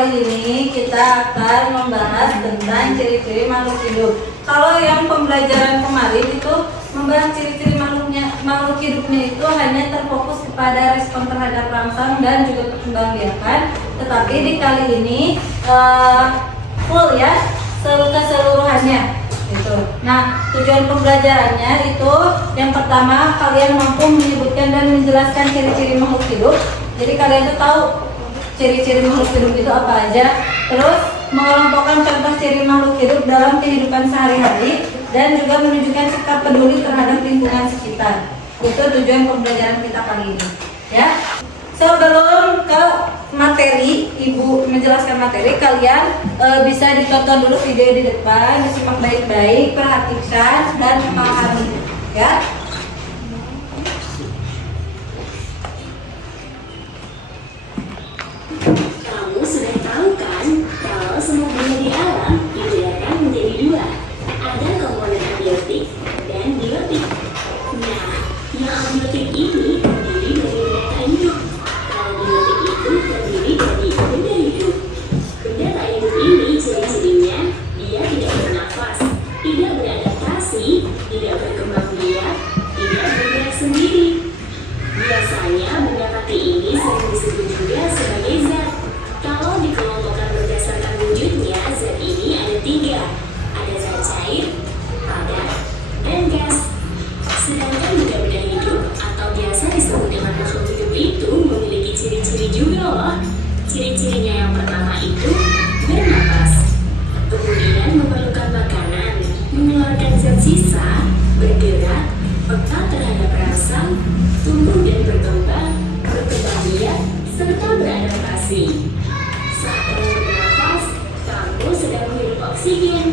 kali ini kita akan membahas tentang ciri-ciri makhluk hidup. Kalau yang pembelajaran kemarin itu membahas ciri-ciri makhluk hidupnya itu hanya terfokus kepada respon terhadap rangsang dan juga perkembangbiakan. Tetapi di kali ini full ya, keseluruhannya. Gitu. Nah, tujuan pembelajarannya itu yang pertama kalian mampu menyebutkan dan menjelaskan ciri-ciri makhluk hidup. Jadi kalian tuh tahu ciri-ciri makhluk hidup itu apa aja. Terus mengelompokkan contoh ciri makhluk hidup dalam kehidupan sehari-hari dan juga menunjukkan sikap peduli terhadap lingkungan sekitar. Itu tujuan pembelajaran kita kali ini. Ya. Sebelum ke materi, Ibu menjelaskan materi, kalian bisa ditonton dulu video di depan, disimak baik-baik, perhatikan dan pahami, ya. Kamu sudah tahu kan kalau semua benda di alam dibedakan menjadi dua, ada komponen abiotik dan biotik. Nah, yang abiotik ini terdiri dari benda tak hidup. Biotik itu terdiri dari benda hidup. Benda tak hidup ini ciri-cirinya dia tidak bernafas, tidak beradaptasi, tidak berkembang biak, tidak bergerak sendiri. Biasanya benda mati ini sering disebut juga sebagai zat. Kalau dikelompokkan berdasarkan wujudnya, zat ini ada tiga. Ada zat cair, padat, dan gas. Sedangkan benda-benda hidup atau biasa disebut dengan makhluk hidup itu memiliki ciri-ciri juga loh. Ciri-cirinya yang pertama itu bernapas, kemudian memerlukan makanan, mengeluarkan zat sisa, bergerak, peka terhadap rangsang, tumbuh dan berkembang biak, serta beradaptasi. Saat kamu bernafas, kamu sedang menghirup oksigen.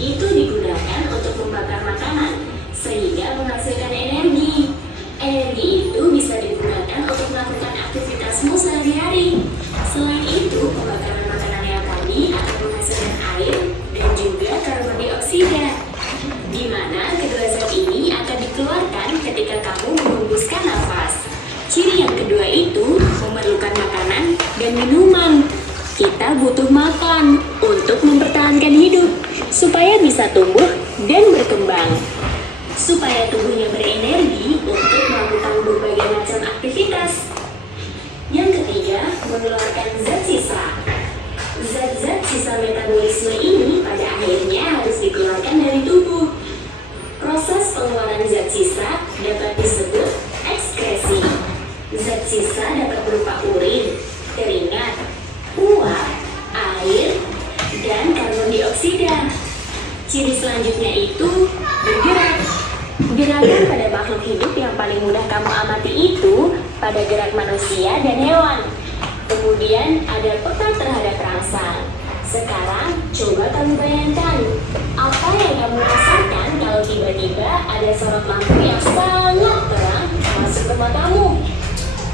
Itu digunakan untuk membakar makanan sehingga menghasilkan energi. Energi itu bisa digunakan untuk melakukan aktivitasmu sehari-hari. Selain itu, pembakaran makanan yang tadi akan menghasilkan air dan juga karbon dioksida, di mana kedua zat ini akan dikeluarkan ketika kamu menghembuskan nafas. Ciri yang kedua itu memerlukan makanan dan minuman. Kita butuh makan untuk mempertahankan hidup supaya bisa tumbuh dan berkembang. Supaya tubuhnya berenergi untuk melakukan berbagai macam aktivitas. Yang ketiga, mengeluarkan zat sisa. Zat-zat sisa metabolisme ini pada akhirnya harus dikeluarkan dari tubuh. Proses pengeluaran zat sisa dapat disebut ekskresi. Zat sisa dapat berupa urin, keringat, uap, air, dan karbon dioksida. Ciri selanjutnya itu bergerak. Gerakan pada makhluk hidup yang paling mudah kamu amati itu pada gerak manusia dan hewan. Kemudian ada peka terhadap rangsang. Sekarang coba kamu bayangkan, apa yang kamu rasakan kalau tiba-tiba ada sorot lampu yang sangat terang masuk ke matamu?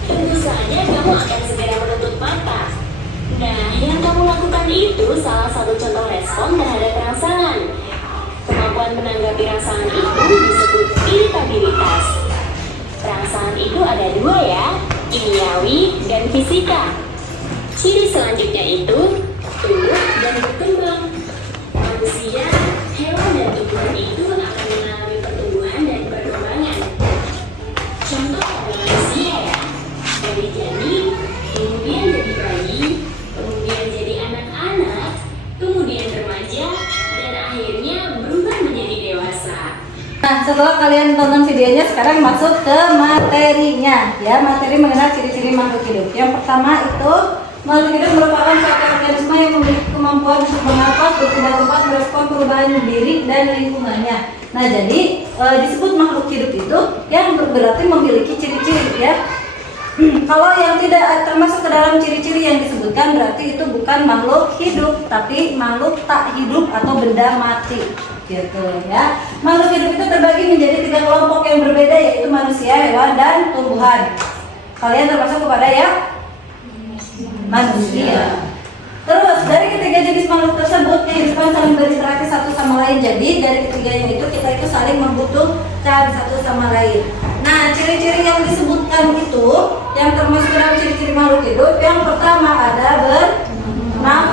Tentu saja kamu akan segera menutup mata. Nah, yang kamu lakukan itu salah satu contoh respon terhadap rangsangan. Kemampuan menanggapi rangsangan itu disebut iritabilitas. Rangsangan itu ada dua ya, kimiawi dan fisika. Ciri selanjutnya itu tumbuh dan berkembang. Manusia, hewan dan tumbuhan itu akan mengalami pertumbuhan dan perkembangan. Contoh pada manusia ya, dari janin, kemudian jadi bayi, kemudian jadi anak-anak, kemudian remaja, dan akhirnya berubah menjadi dewasa. Nah, setelah kalian tonton videonya, sekarang masuk ke materinya. Ya, materi mengenai ciri-ciri makhluk hidup. Yang pertama itu, makhluk hidup merupakan suatu organisme yang memiliki kemampuan untuk bernafas, berpindah tempat, merespon perubahan diri dan lingkungannya. Nah, jadi disebut makhluk hidup itu yang berarti memiliki ciri-ciri ya. Kalau yang tidak termasuk ke dalam ciri-ciri yang disebutkan berarti itu bukan makhluk hidup, tapi makhluk tak hidup atau benda mati. Gitu ya. Makhluk hidup itu terbagi menjadi 3 kelompok yang berbeda, yaitu manusia, hewan, dan tumbuhan. Kalian termasuk kepada yang manusia. Terus dari ketiga jenis makhluk tersebut kehidupan saling berinteraksi satu sama lain. Jadi dari ketiganya itu kita itu saling membutuhkan satu sama lain. Nah, ciri-ciri yang disebutkan itu yang termasuk dalam ciri-ciri makhluk hidup, yang pertama ada bernafas.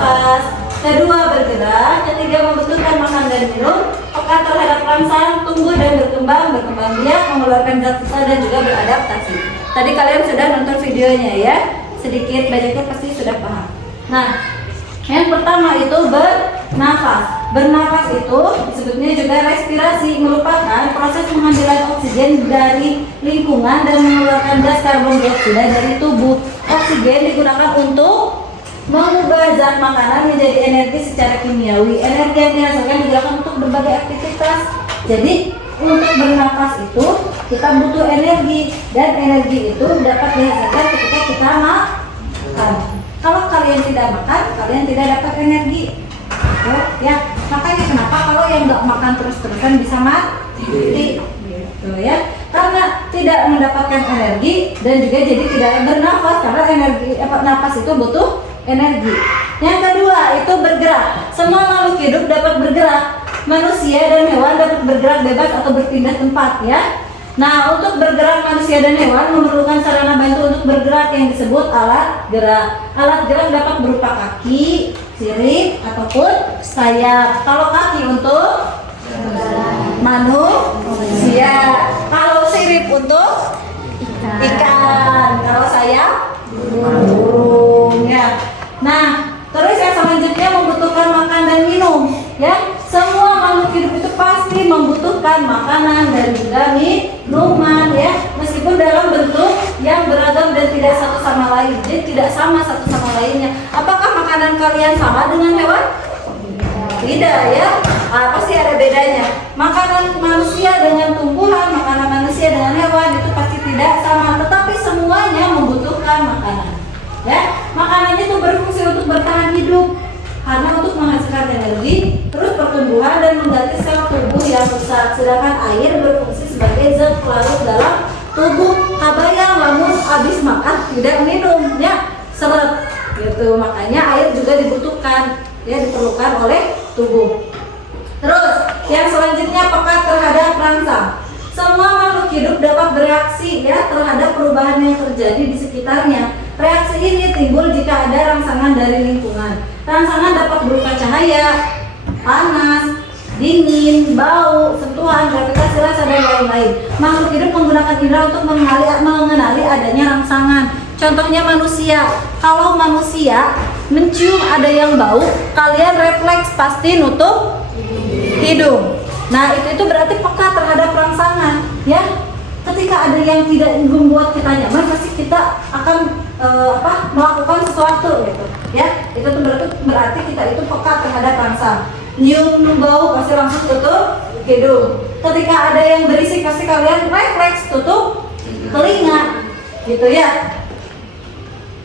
mengeluarkan zat sisa dan juga beradaptasi. Tadi kalian sudah nonton videonya ya, sedikit banyaknya pasti sudah paham. Nah, yang pertama itu bernafas. Bernafas itu disebutnya juga respirasi, merupakan proses pengambilan oksigen dari lingkungan dan mengeluarkan gas karbon dioksida dari tubuh. Oksigen digunakan untuk mengubah zat makanan menjadi energi secara kimiawi. Energi yang dihasilkan digunakan untuk berbagai aktivitas. Jadi untuk bernafas itu kita butuh energi, dan energi itu dapat dihasilkan ketika kita makan. Kalau kalian tidak makan, kalian tidak dapat energi. Ya, makanya kenapa kalau yang nggak makan terus-terusan bisa mati, gitu ya? Karena tidak mendapatkan energi dan juga jadi tidak bernafas, karena energi nafas itu butuh energi. Yang kedua itu bergerak. Semua makhluk hidup dapat bergerak. Manusia dan hewan dapat bergerak bebas atau berpindah tempat ya. Nah, untuk bergerak manusia dan hewan memerlukan sarana bantu untuk bergerak yang disebut alat gerak. Alat gerak dapat berupa kaki, sirip, ataupun sayap. Kalau kaki untuk manusia, kalau sirip untuk ikan, kalau sayap burung ya. Nah, terus yang selanjutnya membutuhkan makan dan minum ya. Semua makhluk hidup itu pasti membutuhkan makanan dan juga minuman ya, meskipun dalam bentuk yang beragam dan tidak satu sama lain. Jadi tidak sama satu sama lainnya. Apakah makanan kalian sama dengan hewan? Tidak ya, pasti ada bedanya. Makanan manusia dengan tumbuhan, makanan manusia dengan hewan itu pasti tidak sama, tetapi semuanya membutuhkan makanan ya. Makanannya itu berfungsi untuk bertahan hidup, karena untuk menghasilkan energi, terus pertumbuhan dan mengganti sel tubuh yang rusak. Sedangkan air berfungsi sebagai zat pelarut dalam tubuh. Kabayang lamun habis makan tidak minum ya, seret gitu. Makanya air juga dibutuhkan ya, diperlukan oleh tubuh. Terus yang selanjutnya pekat terhadap rangsang. Semua makhluk hidup dapat bereaksi ya terhadap perubahan yang terjadi di sekitarnya. Reaksi ini timbul jika ada rangsangan dari lingkungan. Rangsangan dapat berupa cahaya, panas, dingin, bau, sentuhan, gravitasi, rasa, dan lain-lain. Makhluk hidup menggunakan indera untuk mengenali adanya rangsangan. Contohnya manusia. Kalau manusia mencium ada yang bau, kalian refleks pasti nutup hidung. Nah, itu berarti peka terhadap rangsangan ya. Ketika ada yang tidak membuat kita nyaman, pasti kita akan melakukan sesuatu gitu ya. Itu tuh berarti kita itu peka terhadap rangsang. Nyium bau pasti langsung tutup hidung. Ketika ada yang berisik pasti kalian refleks tutup telinga gitu ya.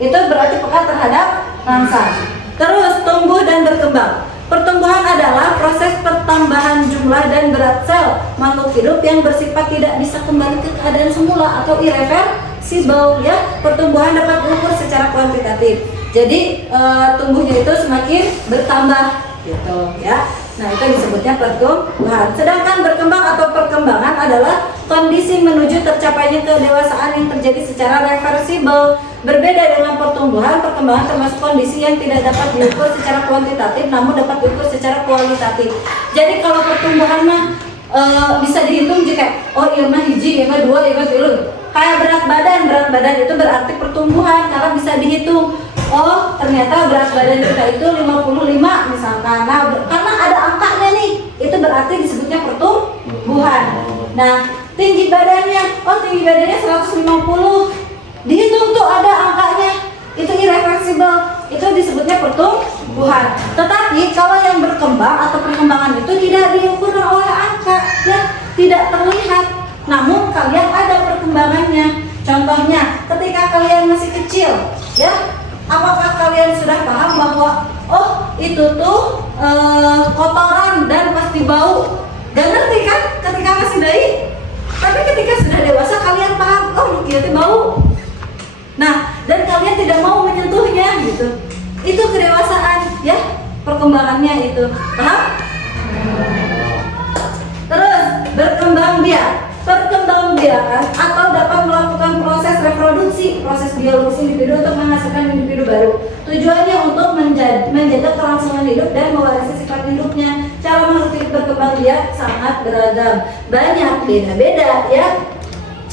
Itu berarti peka terhadap rangsang. Terus tumbuh dan berkembang. Pertumbuhan adalah proses pertambahan jumlah dan berat sel makhluk hidup yang bersifat tidak bisa kembali ke keadaan semula atau irreversible ya. Pertumbuhan dapat diukur secara kuantitatif. Jadi tumbuhnya itu semakin bertambah gitu ya. Nah, itu disebutnya pertumbuhan. Sedangkan berkembang atau perkembangan adalah kondisi menuju tercapainya kedewasaan yang terjadi secara reversible. Berbeda dengan pertumbuhan, perkembangan termasuk kondisi yang tidak dapat diukur secara kuantitatif namun dapat diukur secara kualitatif. Jadi kalau pertumbuhan mah bisa dihitung jika iya mah hiji, iya mah dua, iya mah tilu. Kayak berat badan itu berarti pertumbuhan karena bisa dihitung. Oh, ternyata berat badan kita itu 55 misalkan. Nah, karena ada angkanya nih, itu berarti disebutnya pertumbuhan. Nah, tinggi badannya 150. Dihitung tuh ada angkanya, itu irreversible, itu disebutnya pertumbuhan. Tetapi kalau yang berkembang atau perkembangan itu tidak diukur oleh angka, ya tidak terlihat. Namun kalian ada perkembangannya. Contohnya, ketika kalian masih kecil, ya, apakah kalian sudah paham bahwa itu tuh kotoran dan pasti bau? Gak ngerti kan? Ketika masih bayi. Tapi ketika sudah dewasa kalian paham, itu bau. Nah, dan kalian tidak mau menyentuhnya gitu. Itu kedewasaan ya, perkembangannya itu. Paham? Terus berkembang biak. Perkembangbiakan atau dapat melakukan proses reproduksi, proses biologis individu untuk menghasilkan individu baru. Tujuannya untuk menjaga kelangsungan hidup dan mewarisi sifat hidupnya. Cara makhluk hidup berkembang biak sangat beragam, banyak beda-beda ya.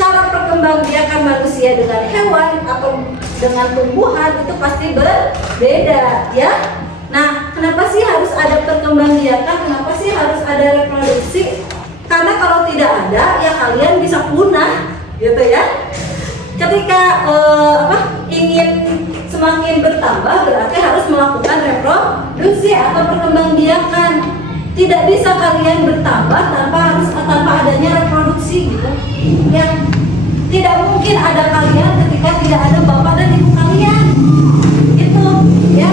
cara perkembangbiakan manusia dengan hewan atau dengan tumbuhan itu pasti berbeda ya. Nah, kenapa sih harus ada perkembangbiakan? Kenapa sih harus ada reproduksi? Karena kalau tidak ada ya kalian bisa punah gitu ya. Ketika ingin semakin bertambah berarti harus melakukan reproduksi atau perkembangbiakan. Tidak bisa kalian bertambah tanpa adanya reproduksi gitu. Ya, tidak mungkin ada kalian ketika tidak ada bapak dan ibu kalian. Itu ya.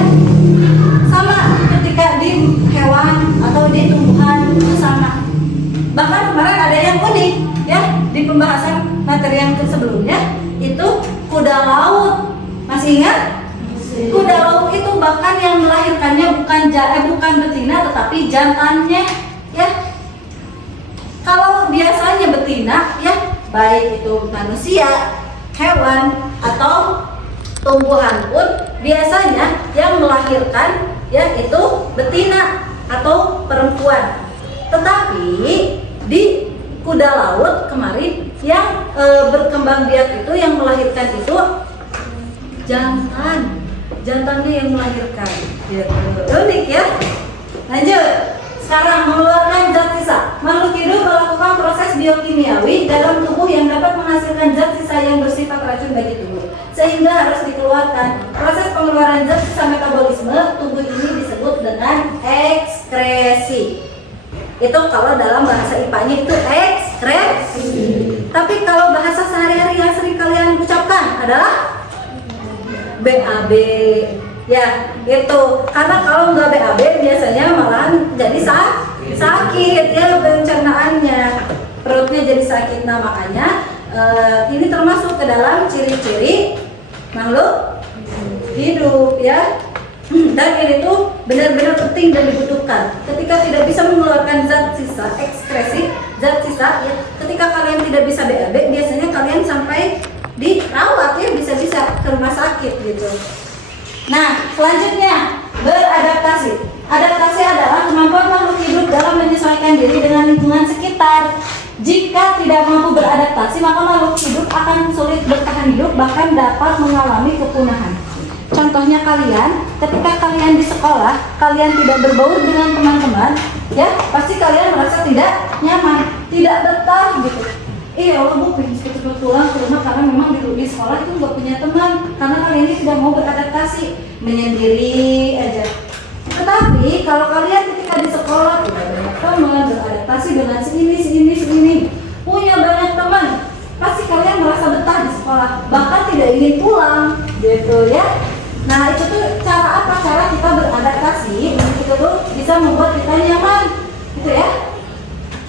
Sama ketika di hewan atau di tumbuhan itu sama. Bahkan kemarin ada yang unik ya di pembahasan materi yang sebelumnya itu kuda laut. Masih ingat? Kuda laut itu bahkan yang melahirkannya bukan betina tetapi jantannya ya. Kalau biasanya betina ya, baik itu manusia, hewan atau tumbuhan pun biasanya yang melahirkan ya itu betina atau perempuan. Tetapi di kuda laut kemarin yang berkembang biak itu yang melahirkan itu jantannya yang melahirkan gitu. Unik ya. Lanjut. Sekarang mengeluarkan zat sisa. Makhluk hidup melakukan proses biokimiawi dalam tubuh yang dapat menghasilkan zat sisa yang bersifat racun bagi tubuh sehingga harus dikeluarkan. Proses pengeluaran zat sisa metabolisme tubuh ini disebut dengan ekskresi. Itu kalau dalam bahasa IPA-nya itu ekskresi. Tapi kalau bahasa sehari-hari yang sering kalian ucapkan adalah BAB. Ya, itu. Karena kalau nggak BAB biasanya malahan jadi sakit ya pencernaannya. Perutnya jadi sakit. Nah, makanya ini termasuk ke dalam ciri-ciri makhluk hidup ya. Dan ini tuh benar-benar penting dan dibutuhkan. Ketika tidak bisa mengeluarkan zat sisa, ekskresi zat sisa ya. Ketika kalian tidak bisa BAB, biasanya kalian sampai dirawat ya, bisa-bisa ke rumah sakit gitu. Nah, selanjutnya beradaptasi. Adaptasi adalah kemampuan makhluk hidup dalam menyesuaikan diri dengan lingkungan sekitar. Jika tidak mampu beradaptasi, maka makhluk hidup akan sulit bertahan hidup, bahkan dapat mengalami kepunahan. Contohnya kalian, ketika kalian di sekolah, kalian tidak berbaur dengan teman-teman, ya pasti kalian merasa tidak nyaman, tidak betah gitu. Allah bu pengen cepet-cepet pulang ke rumah karena memang di sekolah itu nggak punya teman, karena kalian ini tidak mau beradaptasi, menyendiri aja. Tetapi kalau kalian ketika di sekolah tidak banyak teman, beradaptasi dengan ini, punya banyak teman, pasti kalian merasa betah di sekolah, bahkan tidak ingin pulang, gitu ya. Nah itu tuh cara apa? Cara kita beradaptasi, itu tuh bisa membuat kita nyaman, gitu ya.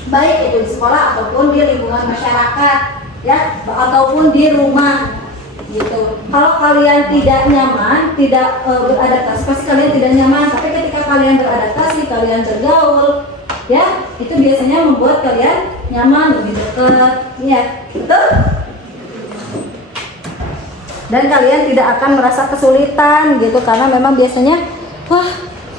Baik itu di sekolah ataupun di lingkungan masyarakat, ya, ataupun di rumah, gitu. Kalau kalian tidak nyaman, tidak beradaptasi, pasti kalian tidak nyaman. Tapi ketika kalian beradaptasi, kalian bergaul, ya, itu biasanya membuat kalian nyaman, lebih dekat, ya, betul? Dan kalian tidak akan merasa kesulitan gitu, karena memang biasanya wah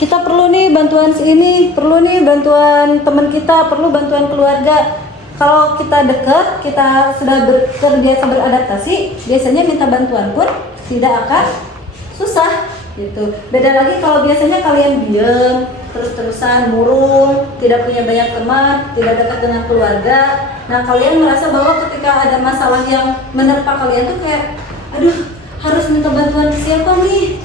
kita perlu nih bantuan ini, perlu nih bantuan teman kita, perlu bantuan keluarga. Kalau kita dekat, kita sudah terbiasa beradaptasi, biasanya minta bantuan pun tidak akan susah gitu. Beda lagi kalau biasanya kalian diam, terus-terusan murung, tidak punya banyak teman, tidak dekat dengan keluarga. Nah kalian merasa bahwa ketika ada masalah yang menerpa kalian tuh kayak aduh, harus minta bantuan siapa nih?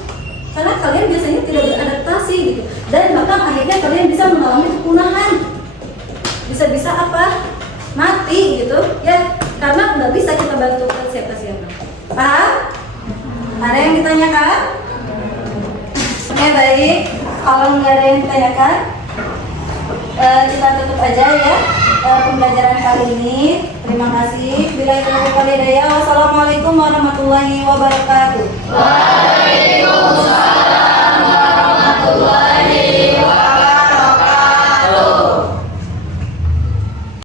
Karena kalian biasanya tidak beradaptasi gitu. Dan bahkan akhirnya kalian bisa mengalami kepunahan. Bisa-bisa apa? Mati gitu ya. Karena nggak bisa kita bantu siapa-siapa. Paham? Ada yang ditanyakan? Oke, baik. Kalau nggak ada yang ditanyakan, kita tutup aja ya pembelajaran kali ini. Terima kasih. Bila itu walhidayah. Wassalamualaikum warahmatullahi wabarakatuh. Waalaikumsalam warahmatullahi